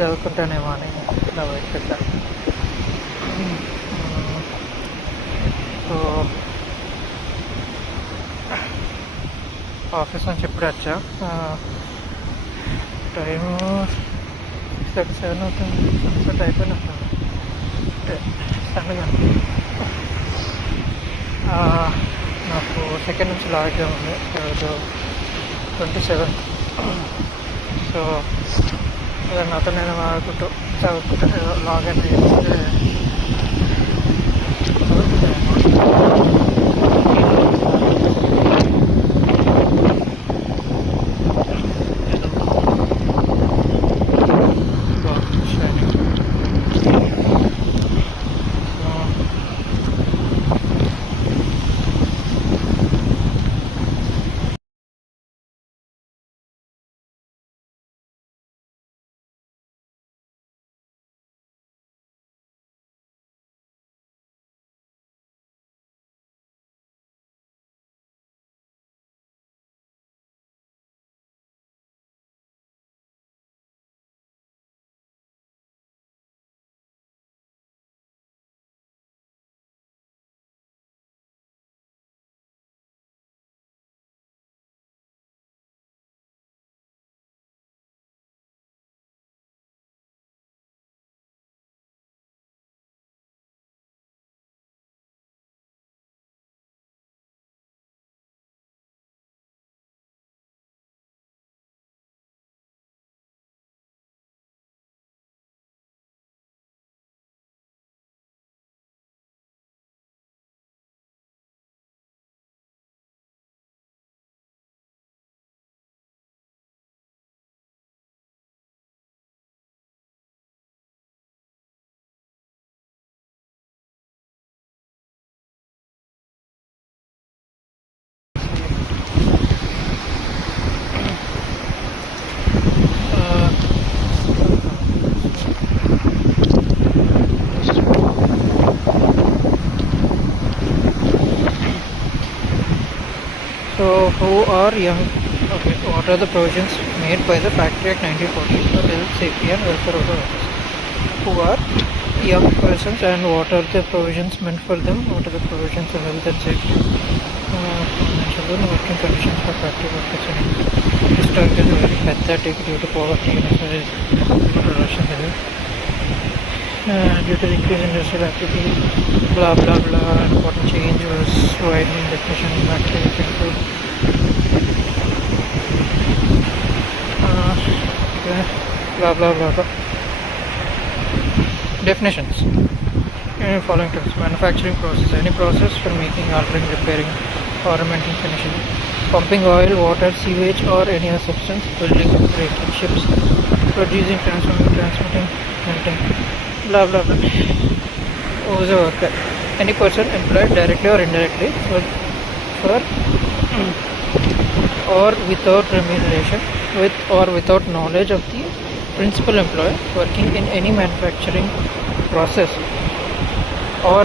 చదువుకుంటానేమో అని ఇలా వెయిట్ పెట్టాను. సో ఆఫీస్ నుంచి ఎప్పుడు వచ్చా, టైము 6:37 అవుతుంది. సన్సెట్ అయిపోయినట్టు సండగా. నాకు సెకండ్ నుంచి లా ఎగ్జామ్ ఉంది ఈరోజు 27. సో నాతో నేను ఆడుకుంటూ చదువుకుంటూ లాగిన్ చేస్తే who are young. Okay, what are the provisions made by the Factory Act 1940 for health, safety and welfare of the workers? Who are young persons and what are the provisions meant for them? What are the provisions of health and safety? Financial and working conditions for factory workers in historically very pathetic due to poverty and production level. Due to the increase in industrial activity, blah blah blah, important change was widening definition of factory to include blah blah blah blah. Definitions. Following terms: manufacturing process, any process for making, altering, repairing, ornamenting, finishing, pumping oil, water, sewage or any other substance, building, breaking ships, producing, transforming, transmitting, melting, blah blah blah. Who is a worker? Any person employed directly or indirectly for or without remuneration, with or without knowledge of the principal employer, working in any manufacturing process or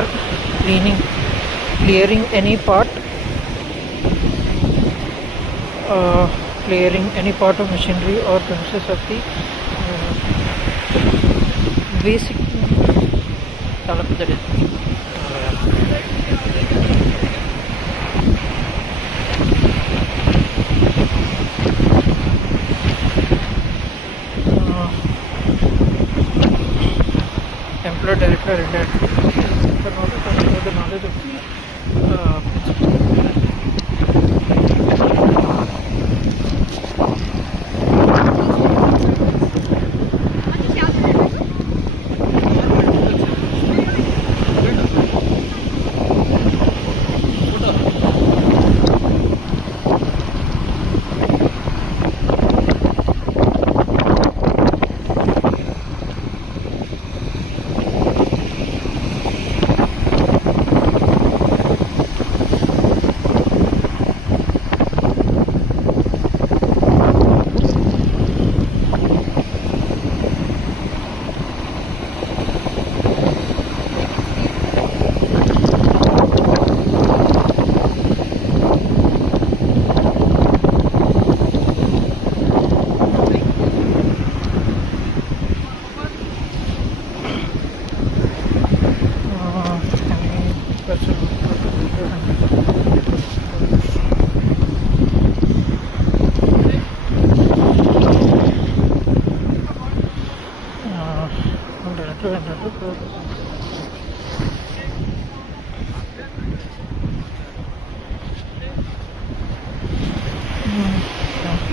clearing any part of machinery or premises of the basic employed directly or indirectly for the knowledge of the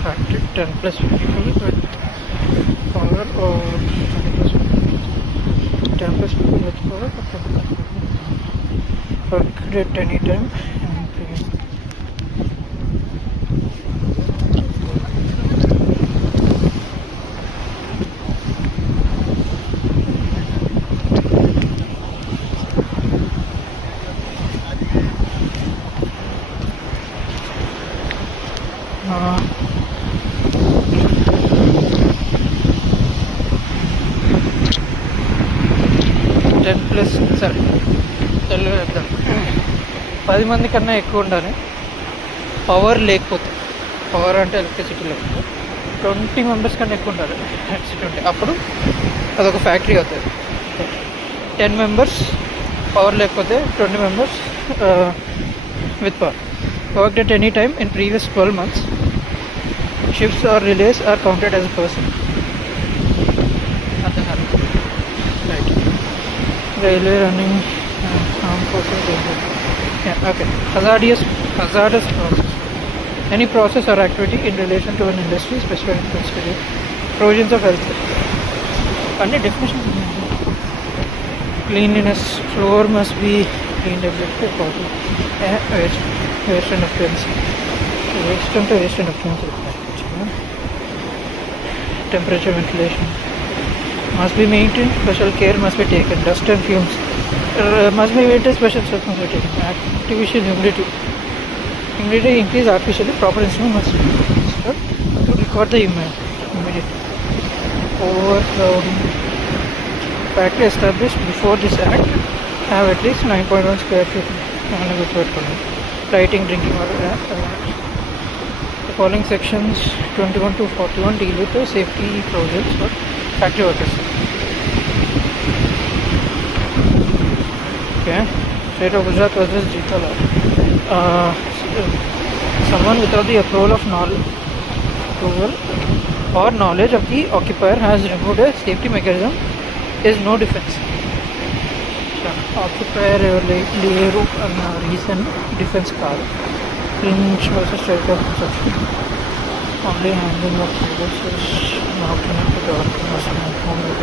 Factory 10 plus people with power or 10 plus people with power or 10 plus people work at any time and uh, 10 plus సరే తెలుగు చెప్తాను 10 మంది కన్నా ఎక్కువ ఉండాలి. Power లేకపోతే, power అంటే electricity లేకపోతే 20 members కన్నా ఎక్కువ ఉండాలి ఎలక్ట్రిసిటీ ఉంటే, అప్పుడు అదొక ఫ్యాక్టరీ అవుతుంది. 10 మెంబర్స్ పవర్ లేకపోతే 20 members with power worked at any time in previous 12 months. Shifts or relays are counted as a person. Right. Railway running armed forces. Yeah, okay. Hazardous process. Any process or activity in relation to an industry specified in consideration. Provisions of health. Any definitions? Cleanliness. Floor must be cleaned every day. Waste and effluents. Waste and effluents. Temperature, ventilation must be maintained. Special care must be taken. Dust and fumes must be maintained. Special circumstances taken. Artificial humidity. Humidity increase artificially. Proper instrument must be installed to record the humidity. Overcrowding. Factory established before this act have at least 9.1 square feet. Lighting, drinking water. The following sections 21 to 41 deal with the safety provisions for factory workers. Okay, State of Gujarat versus Jeetala. Someone without the approval or knowledge of the occupier has removed a safety mechanism is no defense. Occupier leave reason defense card. Fringe versus State of Consumption. Only handling of services not connected to the home with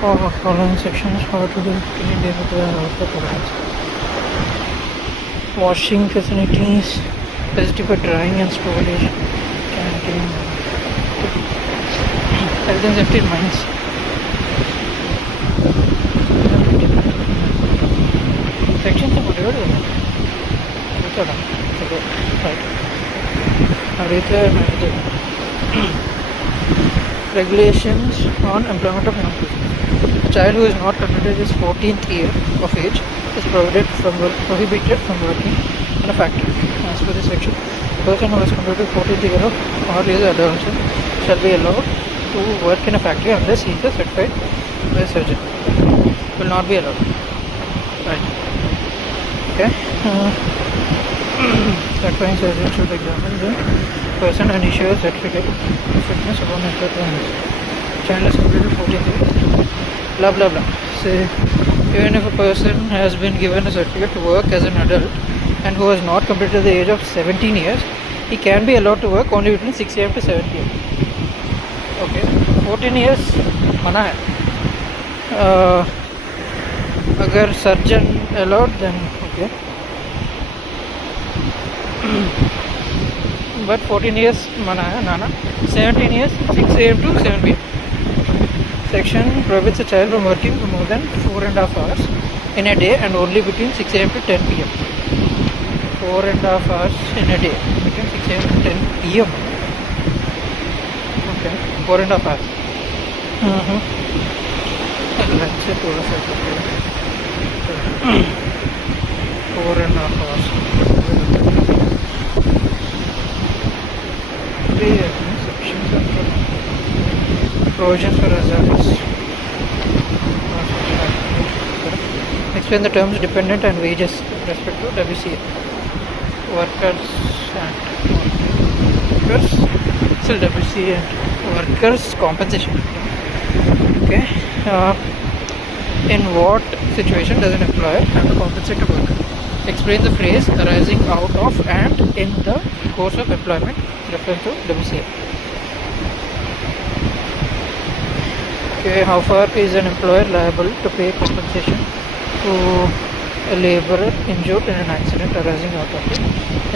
the following sections how to do clean day with the products. Washing facilities, facility for drying and storage, canteen, health and safety mines. Sections are whatever. Right. Regulations on employment of young people. A child who is not completed his 14th year of age is prohibited from working in a factory. As per this section, a person who has completed 14th year or is adolescent shall be allowed to work in a factory unless he is a certified surgeon. Will not be allowed. Right. Okay. Certifying surgeon should examine the person and issue a certificate of fitness upon employment. Child has completed 14th year. Blah blah blah. So, even if a person has been given a certificate to work as an adult and who has not completed the age of 17 years, he can be allowed to work only between 6 am to 7 pm. Okay. 14 years मना है. अगर surgeon allowed then okay. But 14 years mana hai nana. 17 years 6 am to 7 pm. Section prohibits a child from working for more than 4.5 hours in a day and only between 6 am to 10 pm. 4.5 hours in a day between 6 am to 10 pm. Okay, 4.5 hours. Let's say 4.5 hours. Sections of provisions for hazardous. Explain the terms dependent and wages with respect to WCA. Workers and workers. Still WCA and workers compensation. Okay. In what situation does an employer have to compensate a worker? Explain the phrase arising out of and in the course of employment, referring to WCA. Okay, how far is an employer liable to pay compensation to a laborer injured in an accident arising out of it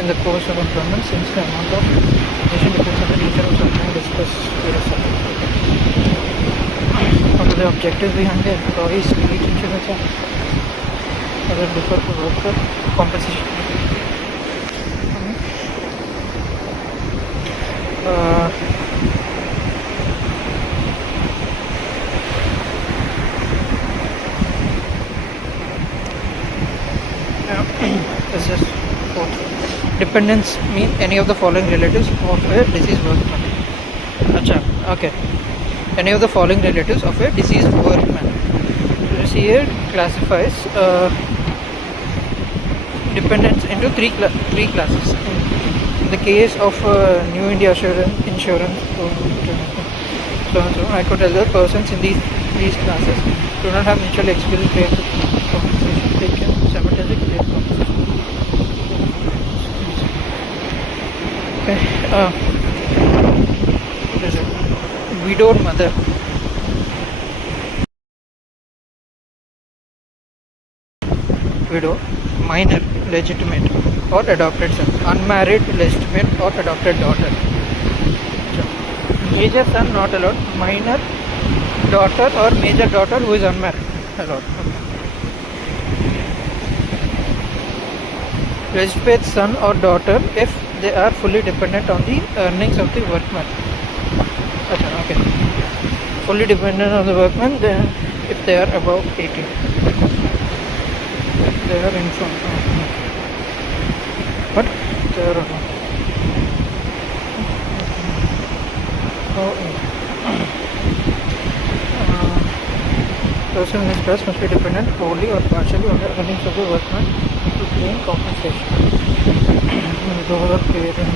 in the course of employment, since the amount of compensation depends on the nature of something discussed here. What are the objectives behind the employees' fleet insurance act? Does it differ for worker compensation? This is what dependents mean any of the following relatives of a deceased workman. Acha, okay. Any of the following relatives of a deceased workman. Here classifies dependents into three classes. In the case of New India insurance, so I could tell the persons in these classes do not have mutually exclusive claims of compensation. They can simultaneously claim compensation. Okay. What is it? Widowed mother. Widow, minor, legitimate or adopted son, unmarried, legitimate or adopted daughter. Major son not allowed, minor daughter or major daughter who is unmarried allowed. Legitimate son or daughter if they are fully dependent on the earnings of the workman. Okay. Fully dependent on the workman, then if they are above 18. They are informed. But they are above. Person in this class must be dependent wholly or partially on the earnings of the workman to claim compensation. Widow or parent,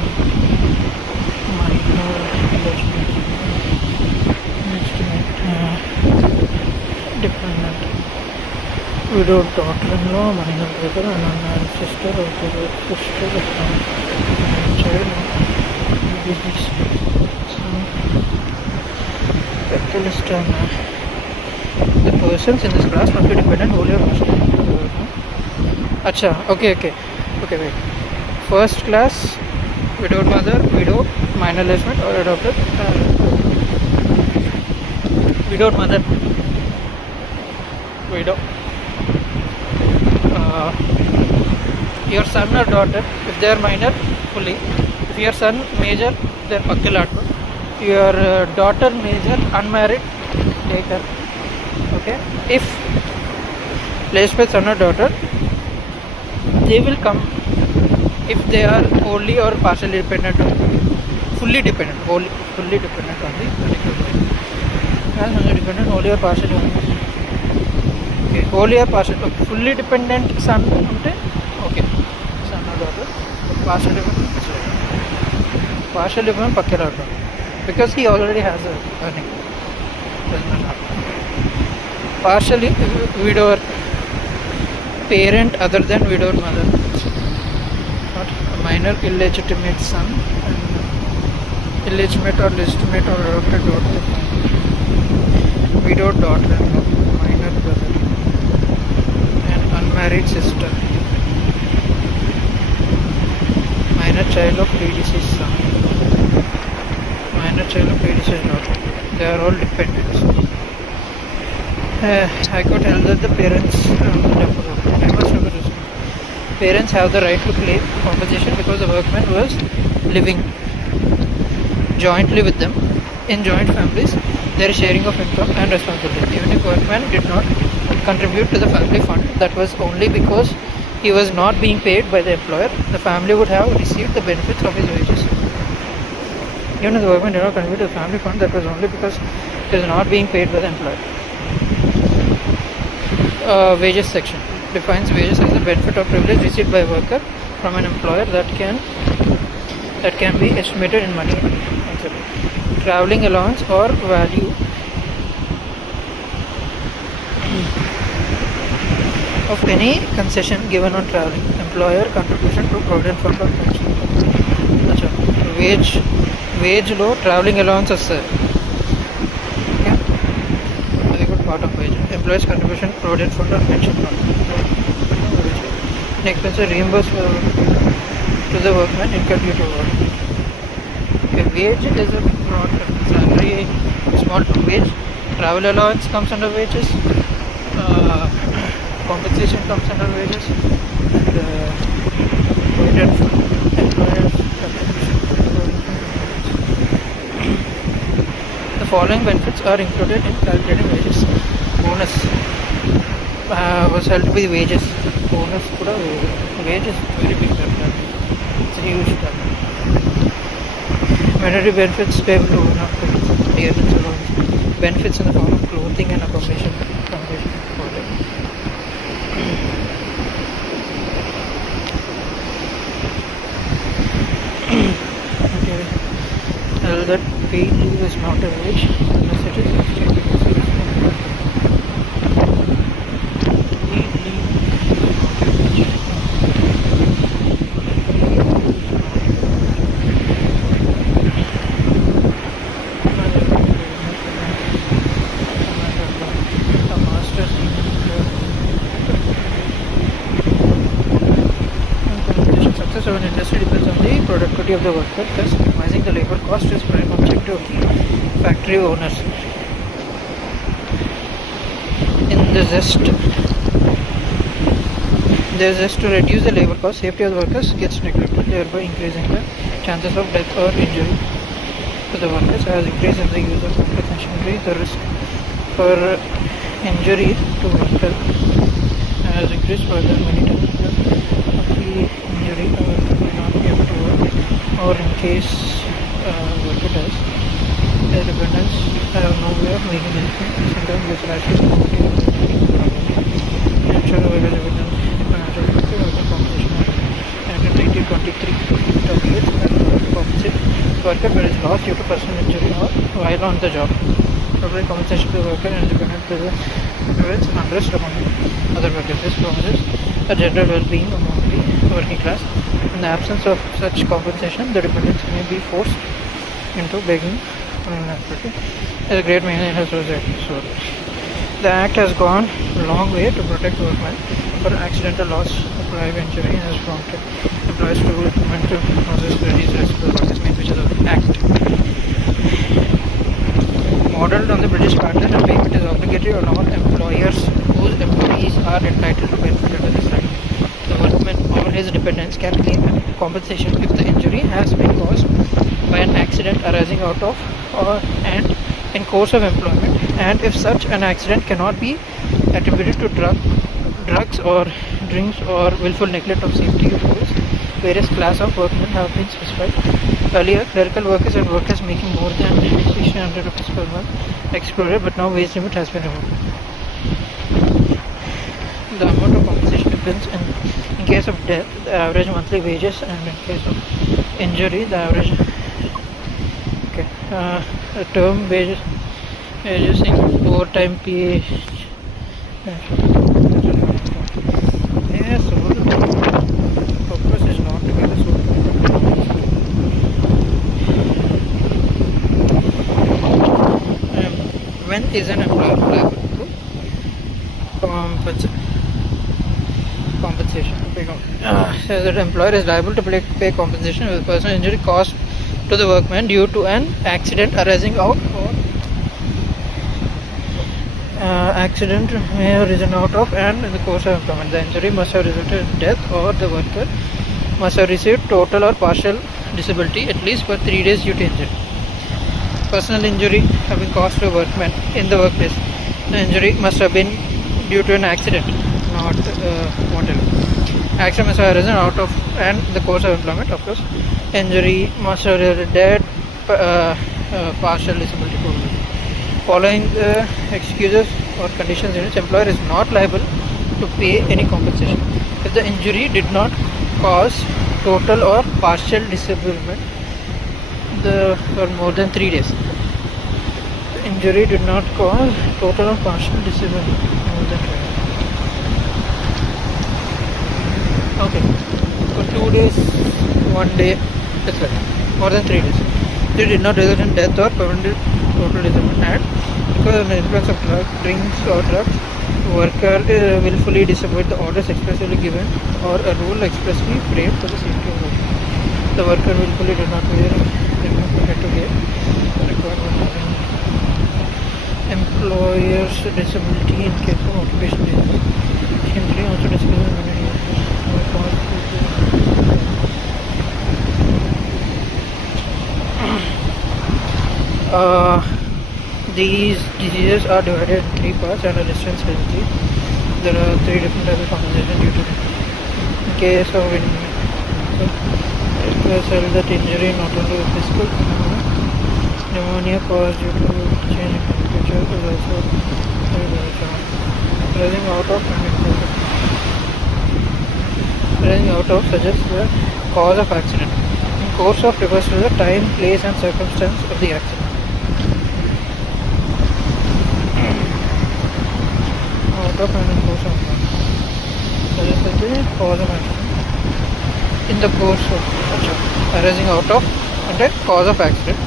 minor, legitimate, dependent. Widowed daughter-in-law, minor brother, and unmarried sister or sister, child, business, son, capitalist. The persons in this class must be dependent wholly or partially. Acha, okay, wait. First class, widowed mother, widow, minor legitimate or adopted. Widowed mother, widow. Your son or daughter, if they are minor, fully. If your son major, then pakkilattu. Your daughter major, unmarried, later. Okay. If legitimate son or daughter, they will come if they are wholly or partially dependent on, fully dependent, fully dependent on the particular. Only dependent, wholly or partially on. Okay, wholly or partially, okay. Fully dependent son, okay, son or daughter, partially dependent, pakkilattu, because he already has a earning. Partially widower, parent other than widowed mother, not a minor illegitimate son, and illegitimate or legitimate or adopted daughter, widowed daughter, minor brother, and unmarried sister, minor child of predeceased son, minor child of predeceased daughter. They are all dependents. I could tell that the parents have the right to claim compensation because the workman was living jointly with them in joint families. There is sharing of income and responsibility. Even if workman did not contribute to the family fund, that was only because he was not being paid by the employer. The family would have received the benefits of his wages. Even if the workman did not contribute to the family fund, that was only because he was not being paid by the employer. Wages section defines wages as a benefit or privilege received by a worker from an employer that can be estimated in money. Traveling allowance or value of any concession given on traveling. Employer contribution to provident fund or pension. अच्छा wage लो traveling allowance వస్తుంది. Okay, very good part of wage. Employers contribution provident fund or pension fund. Next expense reimbursed to the workman incurred due to work. Okay, wage is a broad term. Salary, small wage. Travel allowance comes under wages. Compensation comes under wages. And employers contribution. The following benefits are included in calculating wages. Bonus was held to be wages. Bonus kuda wage is very big term. It's a huge term. Mandatory benefits payable to owner dearness allowance. Benefits in the form of clothing and accommodation for them. Okay. Tell that paid leave is not a wage unless it is extended. Success of an industry depends on the productivity of the worker, thus minimizing the labor cost is prime objective of the factory owners. In the zest to reduce the labor cost, safety of the workers gets neglected, thereby increasing the chances of death or injury to the workers. As increase in the use of compensatory, the risk for injury to workers has increased further. Many times the injury will not be able to work, or in case worker does, the dependents have no way of making anything. Sometimes this rashes ensure available evidence financial compensation and in 1923 terminates and compensate worker where is lost due to personal injury or while on the job. Totally compensation to the worker and dependent prevents unrest among other workers. This promises a general well-being among the working class. In the absence of such compensation, the dependents may be forced into begging as a great many in a society. So, the Act has gone a long way to protect workmen for accidental loss of life injury and has prompted employers to implement to process remedies as per what is main features of the Act. Modelled on the British pattern, and payment is obligatory on all employers whose employees are entitled to benefit under this Act. The workman or his dependents can claim compensation if the injury has been caused by an accident arising out of or and in course of employment, and if such an accident cannot be attributed to drugs or drinks or willful neglect of safety rules. Various class of workmen have been specified. Earlier, clerical workers and workers making more than 1,600 rupees per month excluded, but now wage limit has been removed. The amount of compensation depends in case of death, the average monthly wages, and in case of injury, the average term wages in overtime pay. Yes, so the purpose is not to get a sort when is an employer liable to compensation? So that employer is liable to pay compensation with personal injury caused to the workman due to an accident arising out or accident may have arisen out of and in the course of employment. The injury must have resulted in death, or the worker must have received total or partial disability at least for 3 days due to injury. Personal injury having caused to a workman in the workplace. The injury must have been due to an accident, not whatever. Accident must have arisen out of and the course of employment, of course. Injury must have resulted death, partial disability probably. Following the excuses or conditions in which employer is not liable to pay any compensation if the injury did not cause total or partial disablement for more than 3 days. The injury did not cause total or partial disablement more than 3 days. Okay, for 2 days, 1 day, etc. More than 3 days. They did not result in death or permanent total disablement. And because of the influence of drinks or drugs, worker willfully disobeyed the orders expressly given or a rule expressly framed for the safety of work. The worker willfully did not forget to give required employer's disability in case of occupational disease. Simply also discloses many these diseases are divided in 3 parts and are listed separately. There are 3 different types of compensation due to them. In case of it was held that injury not only physical pneumonia caused due to change in temperature is also rising out of suggests the cause of accident. In course of refers to the time, place and circumstance of the accident. Out of and in course of suggests the cause of accident. In the course of arising out of and a cause of accident.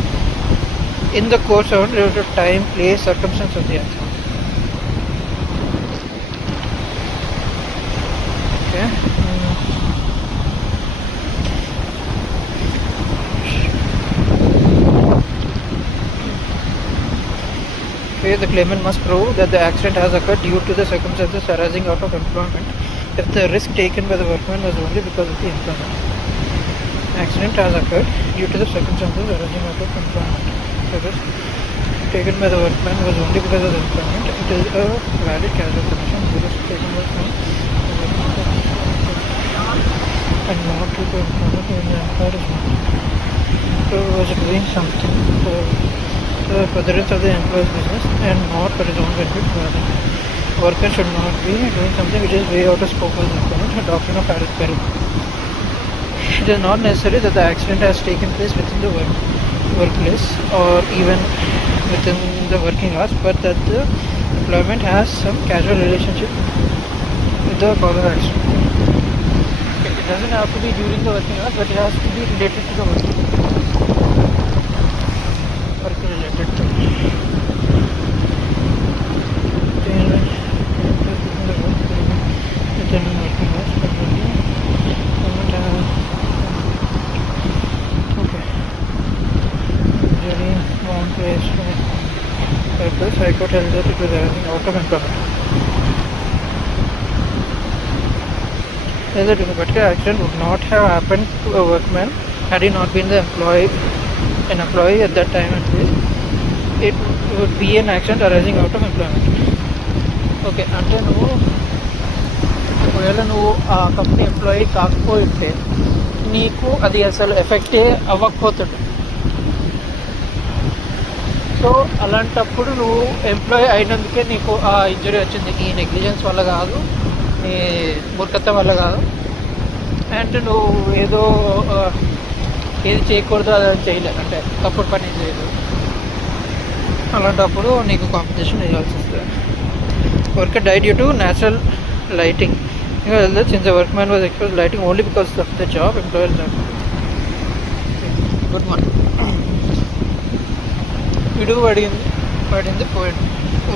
In the course of related time, place, circumstance of the accident. Okay. Okay, the claimant must prove that the accident has occurred due to the circumstances arising out of employment if the risk taken by the workman was only because of the employment. Accident has occurred due to the circumstances arising out of employment. The risk taken by the workman was only because of the employment. It is a valid casual condition. The risk taken was not and not due to employment when the employer is not. So was doing something for the furtherance of the employer's business and not for his own benefit. Worker should not be doing something which is way out of scope of the employment. The doctrine of added peril. It is not necessary that the accident has taken place within the workplace or even within the working hours, but that the employment has some casual relationship with the cause of accident. It doesn't have to be during the working hours, but it has to be related to the work related to High Court held that it was arising out of employment. The particular accident would not have happened to a workman had he not been an employee at that time and place. It would be an accident arising out of employment. Okay, అంటే నువ్వు ఒకవేళ నువ్వు ఆ company employee కాకపోతే నీకు అది అసలు ఎఫెక్టే అవ్వకపోతుంది. So అలాంటప్పుడు నువ్వు ఎంప్లాయీ అయినందుకే నీకు ఆ ఇంజరీ వచ్చింది. ఈ నెగ్లిజెన్స్ వల్ల కాదు, నీ మూర్ఖత్వం వల్ల కాదు, అండ్ నువ్వు ఏదో ఏది చేయకూడదు అదని చేయలేదు, అంటే తప్పుడు పని చేయలేదు. అలాంటప్పుడు నీకు కాంపెన్సేషన్ ఇవ్వాల్సి వస్తుంది. Worker died due to natural lighting. Since the workman was exposed to lighting only because of the job, employer died. Good one. విడుగు పడింది పోయింది.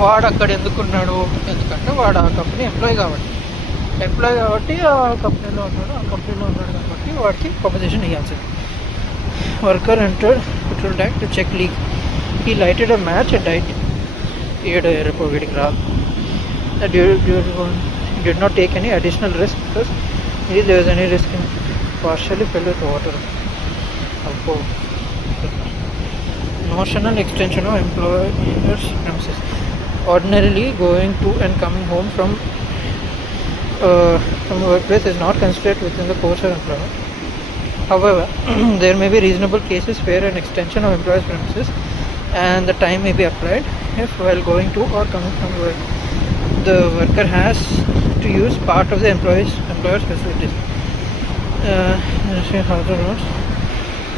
వాడు అక్కడ ఎందుకున్నాడు? ఎందుకంటే వాడు ఆ కంపెనీ ఎంప్లాయీ కాబట్టి ఆ కంపెనీలో ఉన్నాడు కాబట్టి వాడికి కాంపెన్సేషన్ ఇవ్వాల్సింది. Worker entered petrol tank to check leak. He lighted a match and died. వీడికి రాదు. Did not take any additional risk because if there was any risk in partially filled with water. Notional extension of employer's premises. Ordinarily, going to and coming home from the workplace is not considered within the course of employment. However, there may be reasonable cases where an extension of employer's premises and the time may be applied if while going to or coming from work, the worker has to use part of the employer's facilities.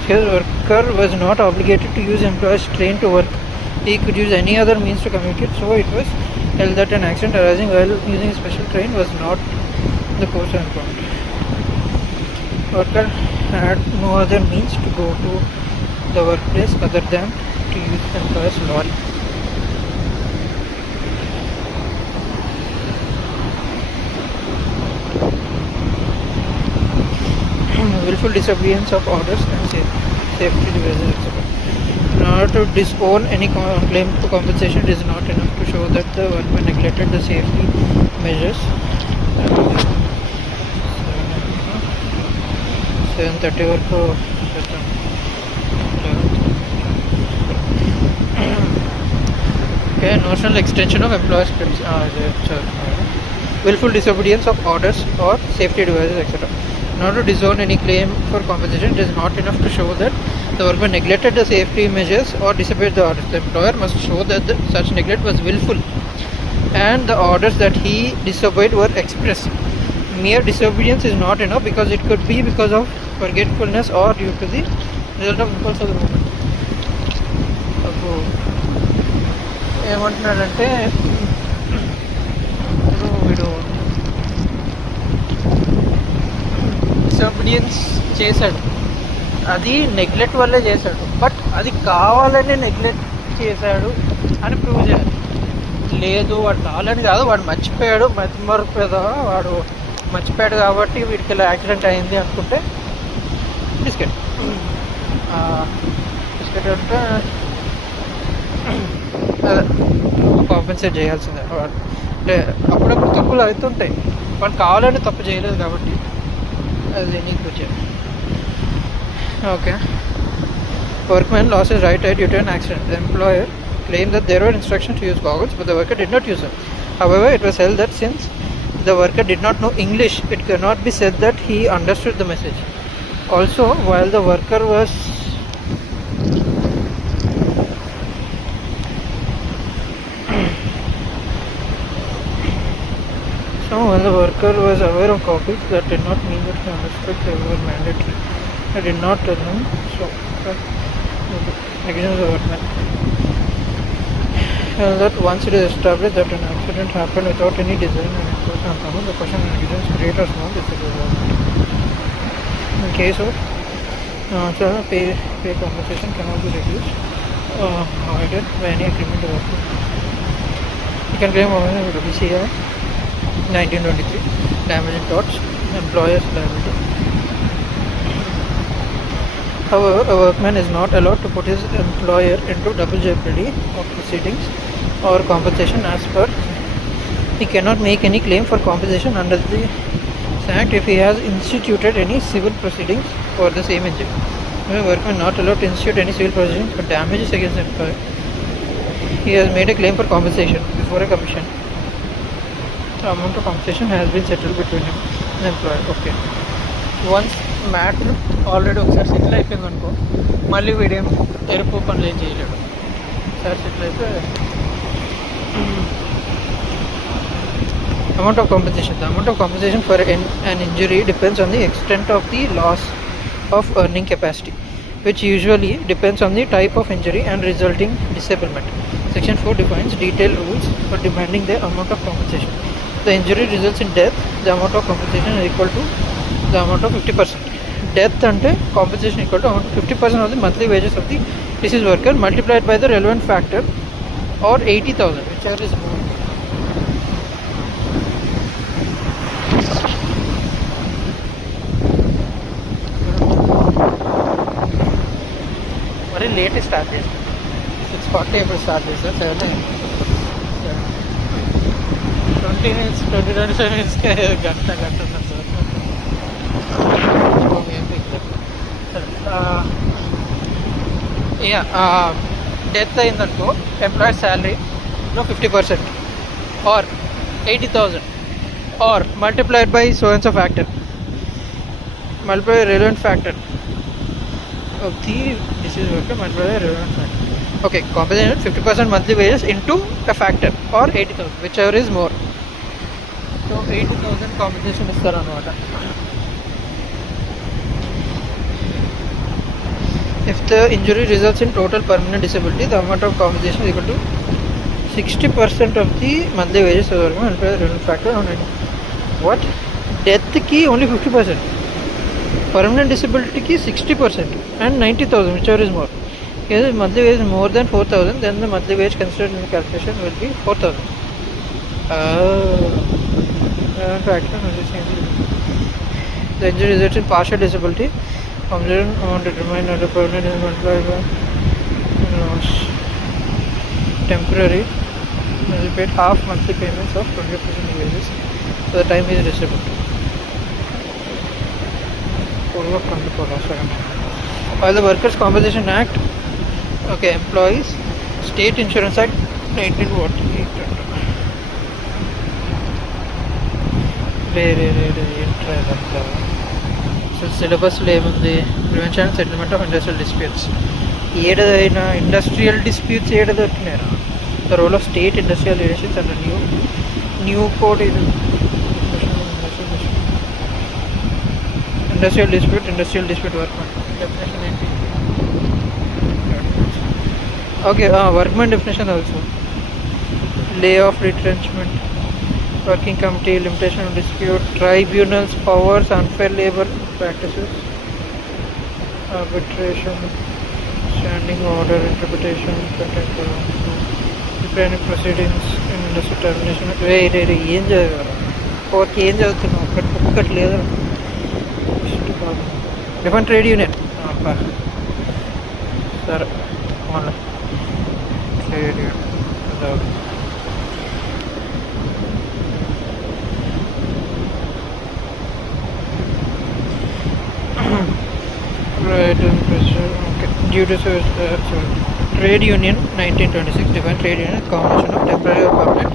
His worker was not obligated to use employer's train to work. He could use any other means to communicate, so it was held that an accident arising while using a special train was not the course of employment. Worker had no other means to go to the workplace other than to use employer's lorry. Willful disobedience of orders and safety devices, etc. In order to disown any claim to compensation, it is not enough to show that the workman neglected the safety measures. 7:30 వరకు చేద్దాం. Okay, notional extension of employer's willful disobedience of orders or safety devices, etc. In order to disown any claim for compensation, it is not enough to show that the workman neglected the safety measures or disobeyed the orders. The employer must show that such neglect was willful and the orders that he disobeyed were express. Mere disobedience is not enough because it could be because of forgetfulness or due to the result of impulse of the moment. ఏమంటున్నాడంటే వీడు disobedience చేశాడు, అది neglect వల్లే చేశాడు, but అది కావాలని neglect చేశాడు అని ప్రూవ్ చేయాలి. లేదు వాడు కావాలని కాదు, వాడు మర్చిపోయాడు, మతిమరుపు కదా, వాడు మర్చిపోయాడు కాబట్టి వీడికి ఇలా యాక్సిడెంట్ అయింది అనుకుంటే బిస్కెట్ అంటే కాంపెన్సేట్ చేయాల్సిందే. అంటే అప్పుడప్పుడు తప్పులు అవుతుంటాయి, వాడు కావాలని తప్పు చేయలేదు కాబట్టి అది నీకు వచ్చాడు. Okay, workman lost his right eye due to an accident. The employer claimed that there were instructions to use goggles, but the worker did not use them. However, it was held that since the worker did not know English, it cannot be said that he understood the message. Also, while the worker was aware of goggles, that did not mean that he understood they were mandatory. I did not tell him, so negligence of the workman. And that once it is established that an accident happened without any design and enforcement of harm, the question of negligence, great or small, is irrelevant. In case of pay compensation cannot be reduced avoided by any agreement of worker. You can claim over WCI 1923, damage and torts, employer's liability. However, a workman is not allowed to put his employer into double jeopardy of proceedings or compensation as per. He cannot make any claim for compensation under the Act if he has instituted any civil proceedings for the same injury. A workman not allowed to institute any civil proceedings for damages against the employer. He has made a claim for compensation before a commission. The amount of compensation has been settled between him and the employer. Okay. Once matter already ఒకసారి settle అయిపోయింది అనుకో, మళ్ళీ వీడేం తెరుపు పనులు ఏం చేయలేడు. ఒకసారి settle అయితే amount of compensation. The amount of compensation for an injury depends on the extent of the loss of earning capacity, which usually depends on the type of injury and resulting disablement. Section 4 defines detailed rules for demanding the amount of compensation. The injury results in death. The amount of compensation is equal to the amount of 50%. Death ante compensation equal to amount of 50% of the monthly wages of the deceased worker multiplied by the relevant factor or 80,000, whichever is more. Very late start is 6:40 ఇప్పుడు start చేస్తారు, 20 minutes 27 minutes గంట ఉన్నారు sir. Death అయిందనుకో employee శాలరీలో 50% or 80,000 or multiplied by so and so factor, multiply relevant factor of the deceased worker multiplied by relevant factor. Okay, compensation 50% monthly wages into a factor or 80,000, whichever is more. So 80,000 compensation ఇస్తారు అన్నమాట. If the injury results in total permanent disability, the amount of compensation is equal to 60% of the monthly wages of the worker multiplied by relevant factor on 80. What? Death ki only 50%. Permanent disability ki 60% and 90,000, whichever is more. If the monthly wage is more than 4,000, then the monthly wage considered in the calculation will be 4,000. The injury results in partial disability. Compensation amount determined under permanent is multiplied by loss. Temporary. Will be paid half monthly payments of 20% wages for the time he is disabled. While the Workers' Compensation Act, okay, Employees State Insurance Act 1948. So syllabus the prevention and settlement of industrial disputes. Industrial disputes the role of state industrial relations and a new code is industrial dispute workman definition. Okay, workman definition also. Layoff, retrenchment, working committee, limitation of dispute, tribunals, powers, unfair labor practices, arbitration, standing order, interpretation, contempt, disciplinary proceedings, industrial termination. ఏం చదివారు okay ఏం చదువుతున్నావు ఒక్కటి లేదా different trade union సరే మళ్ళీ trade union right okay. Due to trade union 1926 defined trade union as a combination of temporary or permanent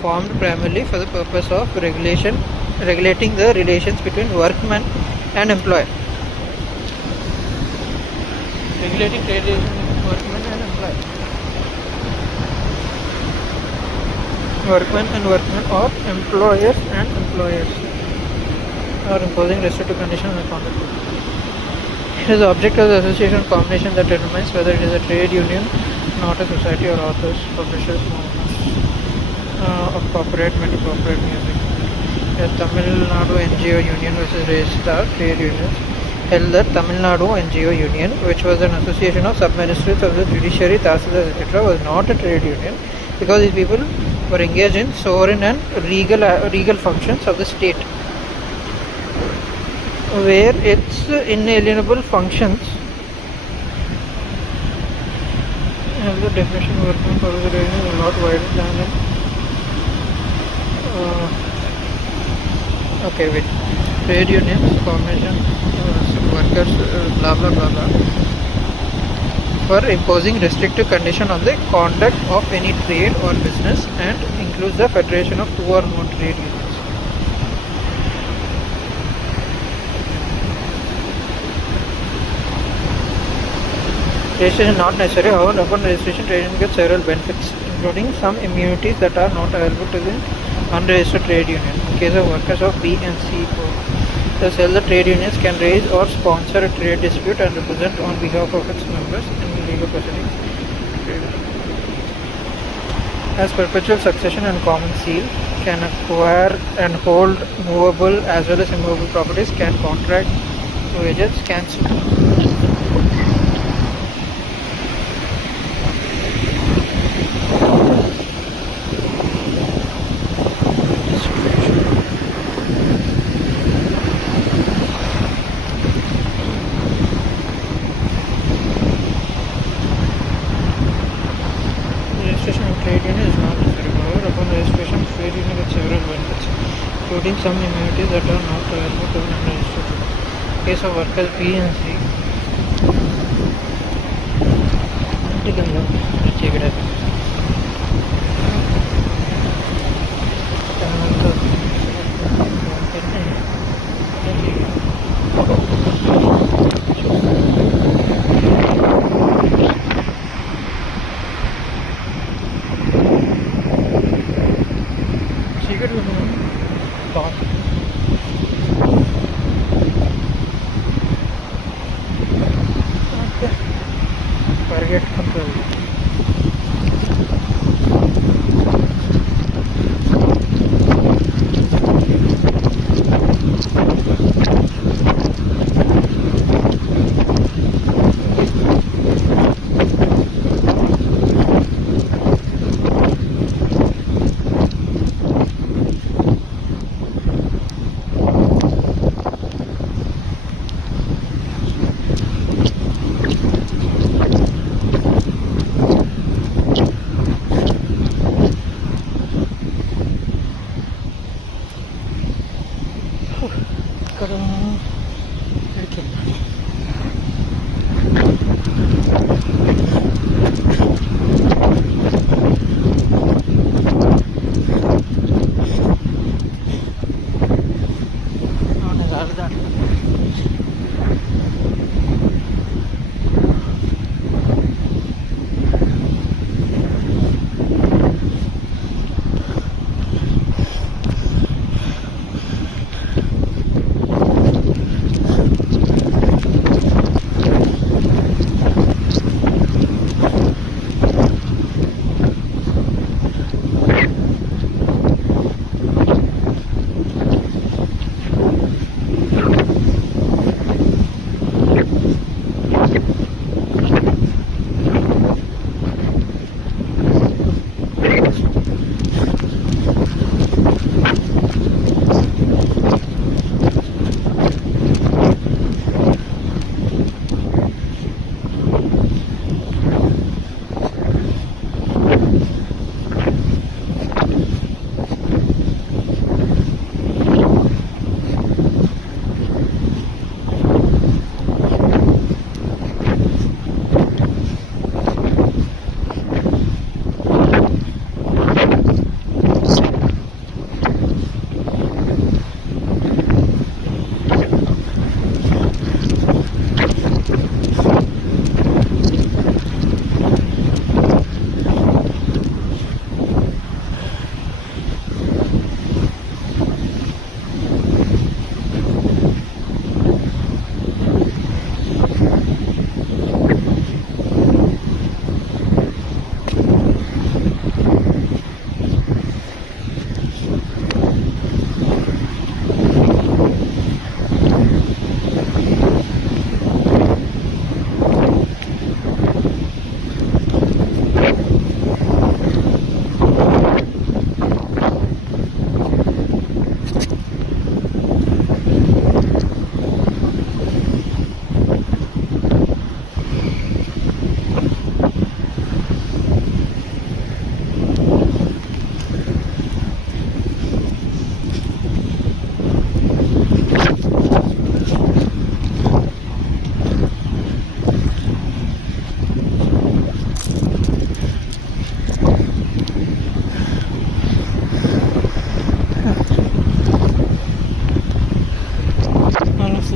formed primarily for the purpose of regulating the relations between workman and employer. Regulating trade relations between workman and employer. Workmen or employers and employers are imposing restrictive conditions on conduct. It is the object of the association combination that determines whether it is a trade union, not a society or authors, publishers, movements of corporate, corporate music. The Tamil Nadu NGO Union versus Registrar Trade Unions held that Tamil Nadu NGO Union, which was an association of sub-ministries of the judiciary, tahsildars, etc., was not a trade union because these people were engaged in sovereign and regal functions of the state, where its inalienable functions as the definition of workman for the trade union is a lot wider than okay wait trade unions combination workers blah blah blah blah for imposing restrictive condition on the conduct of any trade or business and includes the federation of two or more trade unions. Registration not necessary, however, upon registration, trade union gets several benefits, including some immunities that are not available to the unregistered trade union. In case of workers of B and C thus the trade unions can raise or sponsor a trade dispute and represent on behalf of its members in legal proceedings. As perpetual succession and common seal, can acquire and hold movable as well as immovable properties, can contract wages, can sue. Some immunities that are not available to unregistered. In case of workers B and C, check it out. Secret with target control. ఇక్కడ ఇక్కడికి అర్థం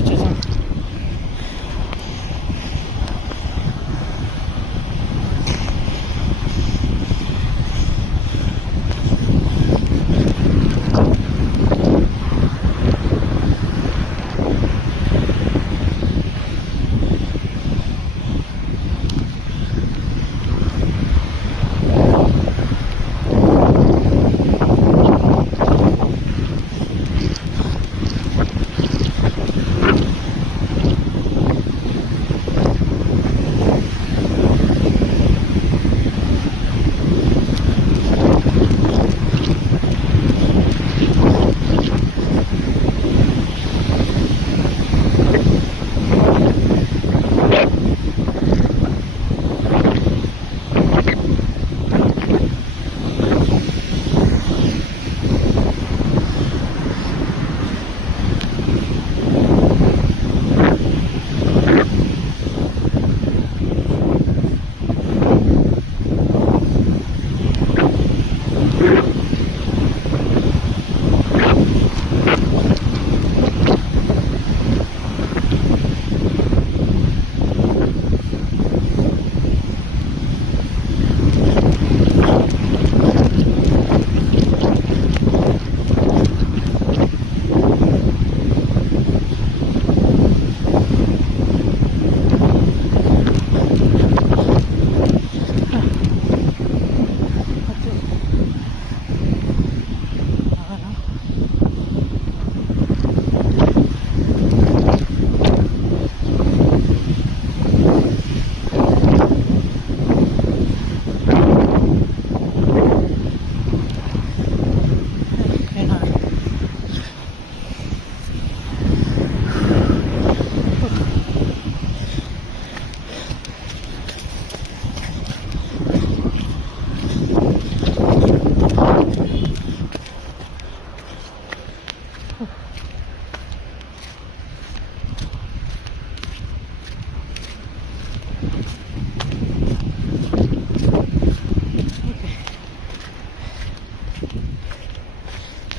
వచ్చేసాం.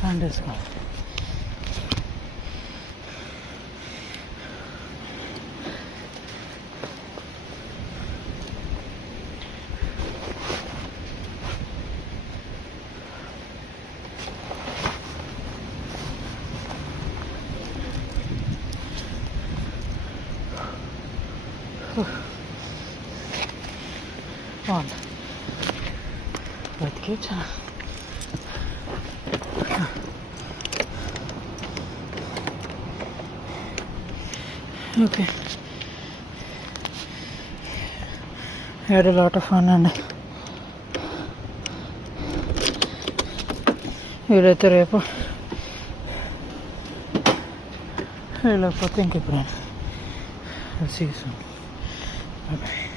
Fan వేసుకోవాలి. బాగుంది, బతికే చాలా. Okay, had a lot of fun and వీలైతే రేపు లేకపోతే ఇంకెప్పుడైనా. See you soon. Bye bye.